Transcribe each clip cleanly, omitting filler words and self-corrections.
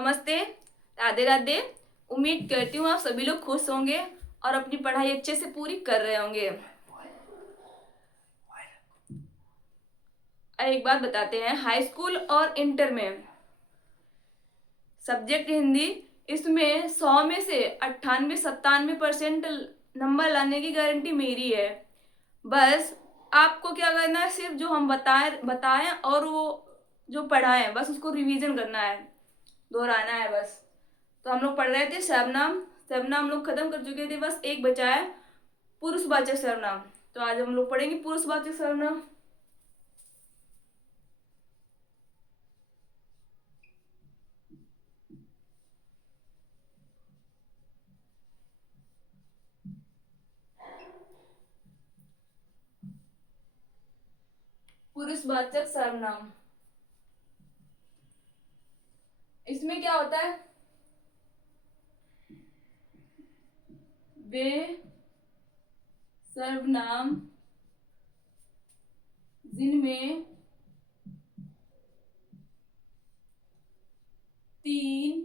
नमस्ते। राधे राधे। उम्मीद करती हूँ आप सभी लोग खुश होंगे और अपनी पढ़ाई अच्छे से पूरी कर रहे होंगे। एक बात बताते हैं, हाई स्कूल और इंटर में सब्जेक्ट हिंदी, इसमें 100 में से 98-97% नंबर लाने की गारंटी मेरी है। बस आपको क्या करना है, सिर्फ जो हम बताएं और वो जो पढ़ाएं बस उसको रिवीजन करना है, दोहराना है बस। तो हम लोग पढ़ रहे थे सर्वनाम। सर्वनाम हम लोग खत्म कर चुके थे, बस एक बचा है पुरुषवाचक सर्वनाम। तो आज हम लोग पढ़ेंगे पुरुषवाचक सर्वनाम। पुरुषवाचक सर्वनाम, इसमें क्या होता है, वे सर्वनाम जिनमें 3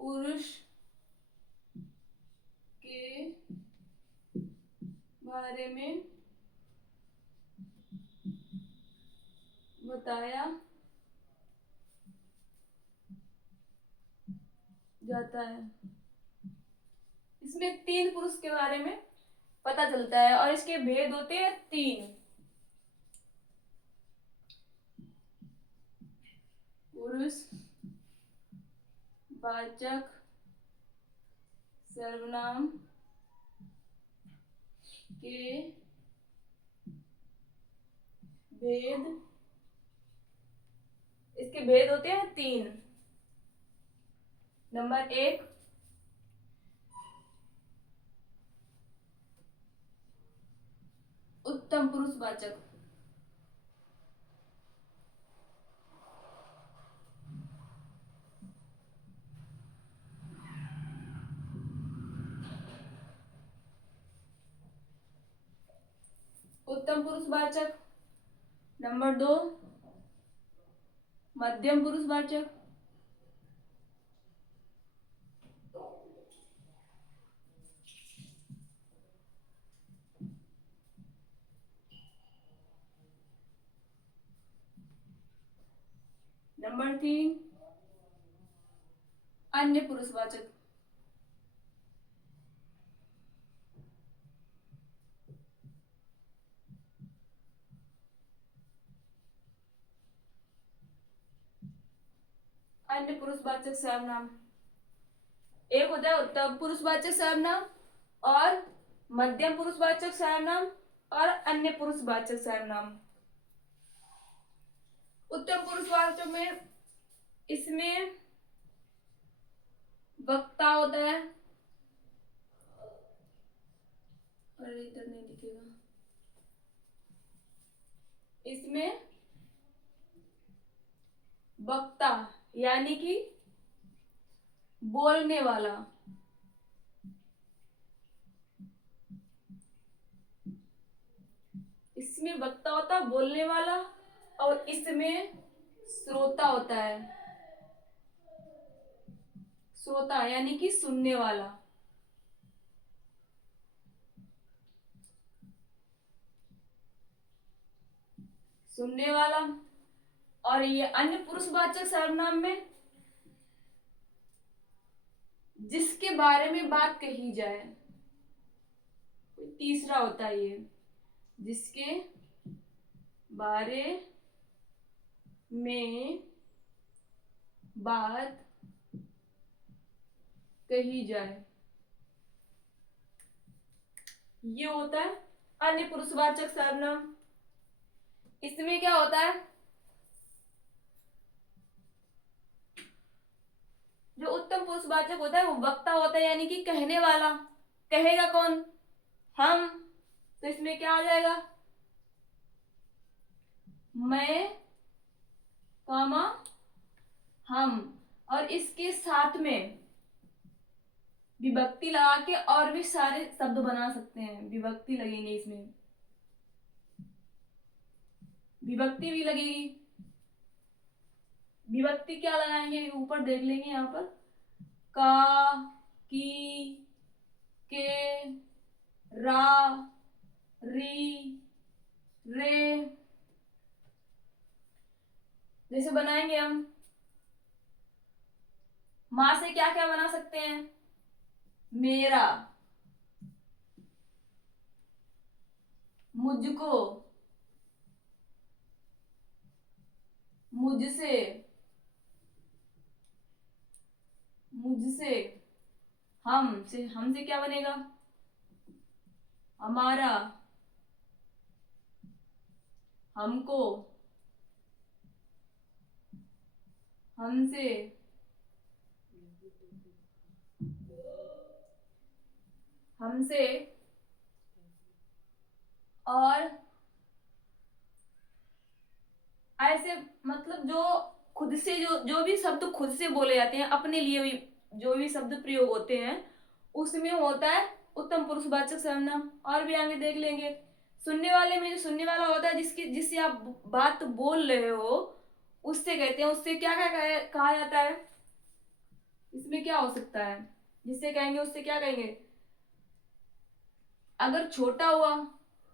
पुरुष के बारे में बताया जाता है। इसमें 3 पुरुष के बारे में पता चलता है और इसके भेद होते हैं 3। पुरुषवाचक सर्वनाम के भेद, इसके भेद होते हैं 3। नंबर 1, उत्तम पुरुषवाचक। उत्तम पुरुषवाचक। नंबर 2, मध्यम पुरुषवाचक। नंबर 3, अन्य पुरुषवाचक। अन्य पुरुषवाचक सर्वनाम, एक होता है उत्तम पुरुषवाचक सर्वनाम और मध्यम पुरुषवाचक सर्वनाम और अन्य पुरुषवाचक सर्वनाम। उत्तम पुरुषवाचक में इसमें वक्ता होता है, अरे इधर नहीं दिखेगा, इसमें वक्ता यानी कि बोलने वाला, इसमें वक्ता होता है बोलने वाला और इसमें श्रोता होता है, श्रोता यानी कि सुनने वाला। सुनने वाला। और ये अन्य पुरुषवाचक सर्वनाम में जिसके बारे में बात कही जाए, तीसरा होता है ये, जिसके बारे में बात कही जाए, ये होता है अन्य पुरुषवाचक सर्वनाम। इसमें क्या होता है, जो उत्तम पुरुषवाचक होता है वो वक्ता होता है यानी कि कहने वाला। कहेगा कौन? हम। तो इसमें क्या आ जाएगा, मैं कामा हम, और इसके साथ में विभक्ति लगा के और भी सारे शब्द बना सकते हैं। विभक्ति लगेंगे, इसमें विभक्ति भी लगेगी। विभक्ति क्या लगाएंगे, ऊपर देख लेंगे यहाँ पर, का, की, के, रा, री, रे, जैसे बनाएंगे हम। माँ से क्या क्या बना सकते हैं, मेरा, मुझको, मुझसे, मुझसे, हमसे क्या बनेगा, हमारा, हमको, हमसे, हमसे, और ऐसे मतलब जो खुद से, जो जो भी शब्द खुद से बोले जाते हैं अपने लिए भी, जो भी शब्द प्रयोग होते हैं उसमें होता है उत्तम पुरुषवाचक सर्वनाम। और भी आगे देख लेंगे। सुनने वाले में जो सुनने वाला होता है, जिससे आप बात बोल रहे हो, उससे कहते हैं, उससे क्या क्या कहा जाता है, इसमें क्या हो सकता है, जिससे कहेंगे उससे क्या कहेंगे। अगर छोटा हुआ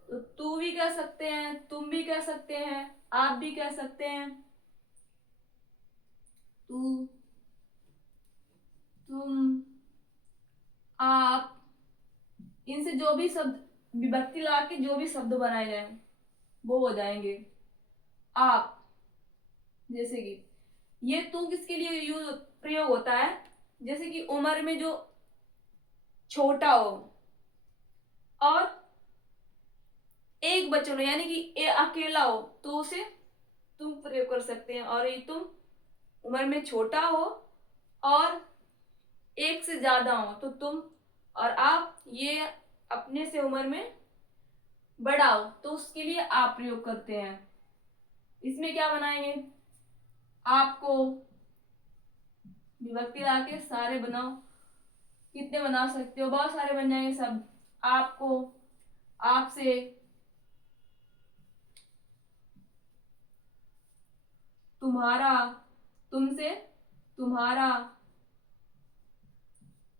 तो तू भी कह सकते हैं, तुम भी कह सकते हैं, आप भी कह सकते हैं। तू, तुम, आप, इनसे जो भी शब्द विभक्ति लगा के जो भी शब्द बनाए जाए वो हो जाएंगे आप। जैसे कि ये तू किसके लिए यूज प्रयोग होता है, जैसे कि उम्र में जो छोटा हो और एक बच्चों यानी कि अकेला हो तो उसे तुम प्रयोग कर सकते हैं। और ये तुम उम्र में छोटा हो और एक से ज्यादा हो तो तुम, और आप ये अपने से उम्र में बड़ा हो तो उसके लिए आप प्रयोग करते हैं। इसमें क्या बनाएंगे, आपको विभक्ति लाके सारे बनाओ, कितने बना सकते हो, बहुत सारे बन जाएंगे सब। आपको, आपसे, तुम्हारा, तुमसे, तुम्हारा,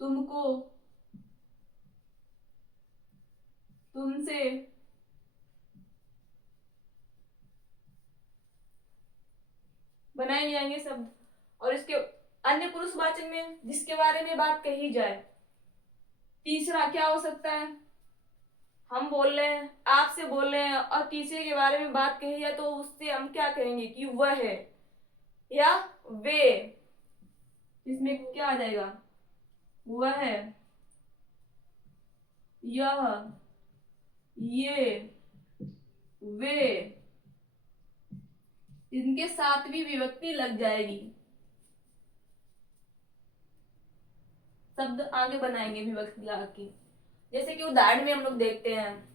तुमको, तुमसे, बनाए जाएंगे शब्द। और इसके अन्य पुरुषवाचक में जिसके बारे में बात कही जाए, तीसरा क्या हो सकता है, हम बोल रहे हैं, आपसे बोल रहे हैं और तीसरे के बारे में बात कही जाए तो उससे हम क्या कहेंगे कि वह है या वे। इसमें क्या आ जाएगा, वह, यह, ये, वे, इनके साथ भी विभक्ति लग जाएगी। शब्द आगे बनाएंगे विभक्ति लगा के। जैसे कि उदाहरण में हम लोग देखते हैं,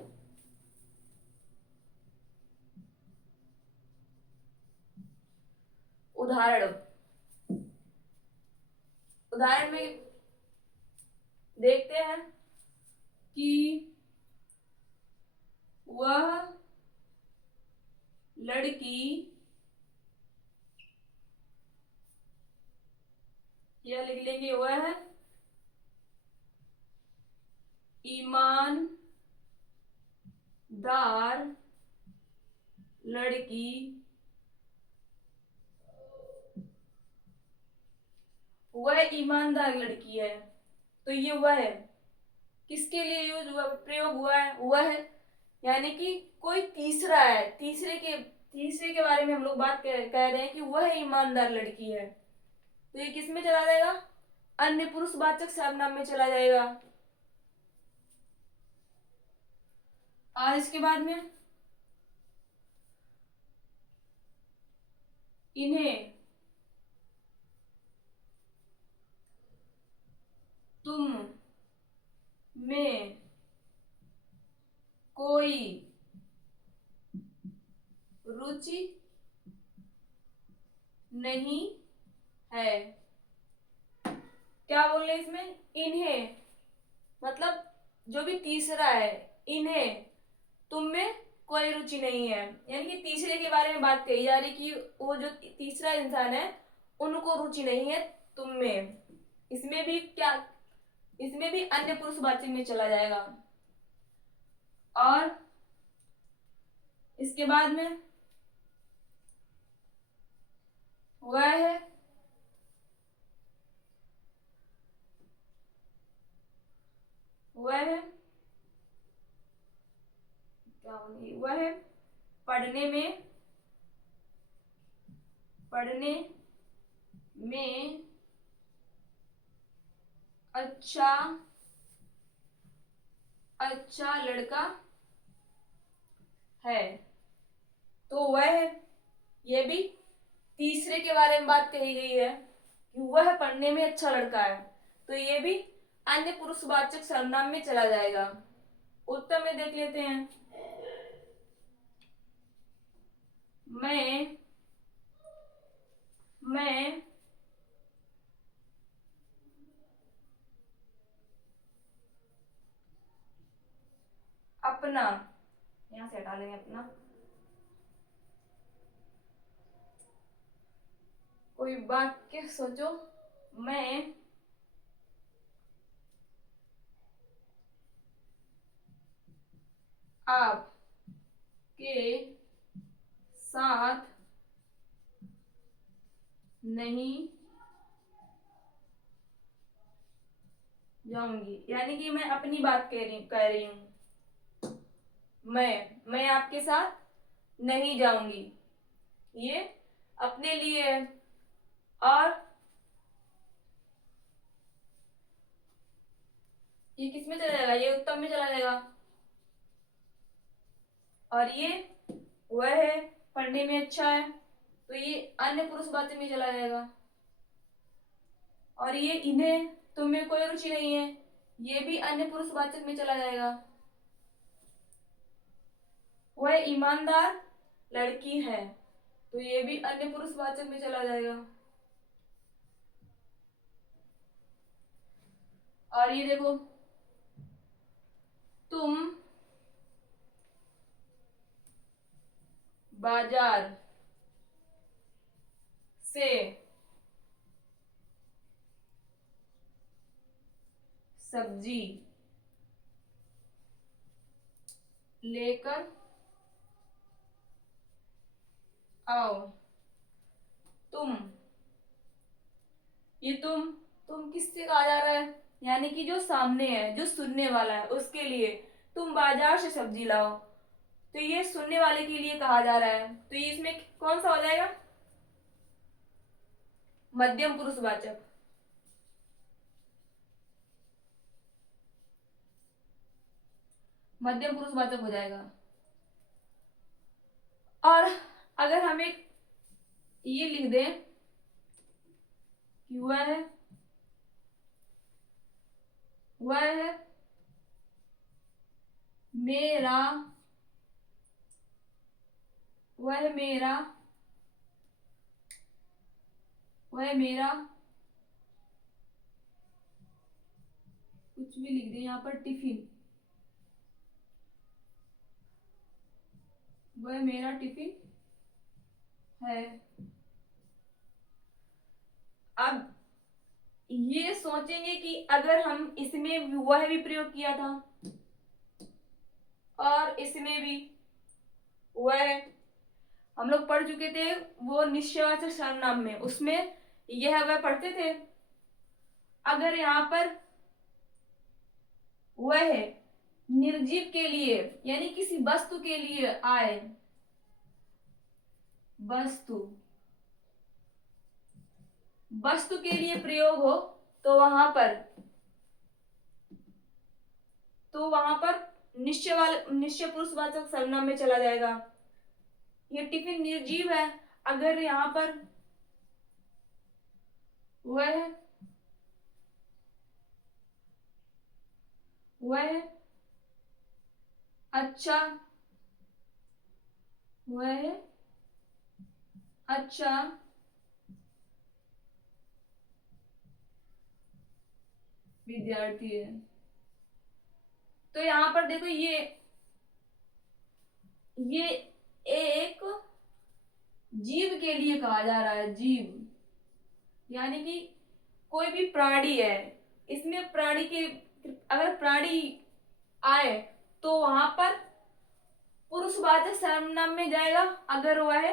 उदाहरण उदाहरण में देखते हैं कि वह लड़की, यह लिख लेंगे, वह ईमानदार लड़की, वह ईमानदार लड़की है। तो ये वह है किसके लिए यूज हुआ, प्रयोग हुआ है, वह है यानी कि कोई तीसरा है, तीसरे के बारे में हम लोग बात कह रहे हैं कि वह ईमानदार लड़की है। तो ये किस में चला जाएगा, अन्य पुरुषवाचक सर्वनाम में चला जाएगा। और इसके बाद में इन्हें, तुम में कोई रुचि नहीं है। क्या बोल रहे इसमें, इन्हें मतलब जो भी तीसरा है, इन्हें तुम में कोई रुचि नहीं है, यानी कि तीसरे के बारे में बात कही जा रही कि वो जो तीसरा इंसान है उनको रुचि नहीं है तुम में। इसमें भी क्या, इसमें भी अन्य पुरुषवाचक में चला जाएगा। और इसके बाद में वह है, वह है क्या होगी, वह है पढ़ने में, पढ़ने में अच्छा, अच्छा लड़का है। तो वह है, ये भी तीसरे के बारे में बात कही गई है कि वह पढ़ने में अच्छा लड़का है, तो ये भी अन्य पुरुषवाचक सर्वनाम में चला जाएगा। उत्तर में देख लेते हैं। मैं अपना, यहां से हटा लेंगे अपना, कोई वाक्य सोचो। मैं आपके साथ नहीं जाऊंगी, यानी कि मैं अपनी बात कह रही हूं। मैं आपके साथ नहीं जाऊंगी, ये अपने लिए है। और ये किस में चला जाएगा, ये उत्तम में चला जाएगा। और ये वह है पढ़ने में अच्छा है, तो ये अन्य पुरुषवाचक में चला जाएगा। और ये इन्हें तुम में कोई रुचि नहीं है, ये भी अन्य पुरुषवाचक में चला जाएगा। वह ईमानदार लड़की है, तो ये भी अन्य पुरुषवाचक में चला जाएगा। और ये देखो, तुम बाजार से सब्जी लेकर आओ। तुम, ये तुम किससे कहा जा रहा है, यानी कि जो सामने है, जो सुनने वाला है उसके लिए, तुम बाजार से सब्जी लाओ, तो ये सुनने वाले के लिए कहा जा रहा है, तो ये इसमें कौन सा हो जाएगा, मध्यम पुरुषवाचक। मध्यम पुरुषवाचक हो जाएगा। और अगर हम एक ये लिख दें कि वह है मेरा, वह मेरा, वह मेरा, कुछ भी लिख दें यहाँ पर, टिफिन, वह मेरा टिफिन है। अब ये सोचेंगे कि अगर हम इसमें वह भी प्रयोग किया था और इसमें भी वह, हम लोग पढ़ चुके थे वो निश्चयवाचक सर्वनाम में, उसमें यह वह पढ़ते थे। अगर यहाँ पर वह निर्जीव के लिए, यानी किसी वस्तु के लिए आए, वस्तु, वस्तु के लिए प्रयोग हो, तो वहां पर निश्चय पुरुषवाचक सर्वनाम में चला जाएगा। ये टिफिन निर्जीव है, अगर यहाँ पर वह अच्छा, वह अच्छा विद्यार्थी है, तो यहाँ पर देखो ये एक जीव के लिए कहा जा रहा है, जीव, यानी कि कोई भी प्राणी है, इसमें प्राणी के, अगर प्राणी आए तो वहां पर पुरुषवाचक सर्वनाम में जाएगा। अगर वह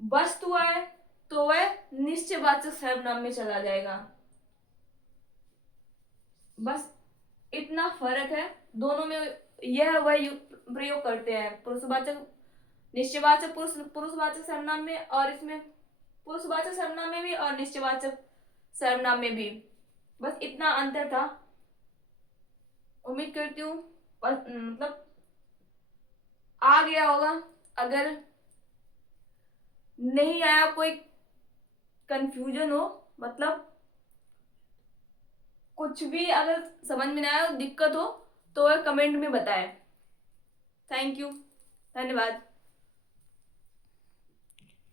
वस्तु आए तो वह निश्चयवाचक सर्वनाम में चला जाएगा। बस इतना फर्क है दोनों में। यह वह प्रयोग करते हैं पुरुषवाचक, निश्चयवाचक पुरुषवाचक सर्वनाम में, और इसमें पुरुषवाचक सर्वनाम में भी और निश्चयवाचक सर्वनाम में भी। बस इतना अंतर था। उम्मीद करती हूँ मतलब आ गया होगा। अगर नहीं आया, कोई कंफ्यूजन हो, मतलब कुछ भी अगर समझ में ना आया, दिक्कत हो, तो वह कमेंट में बताएं। थैंक यू, धन्यवाद।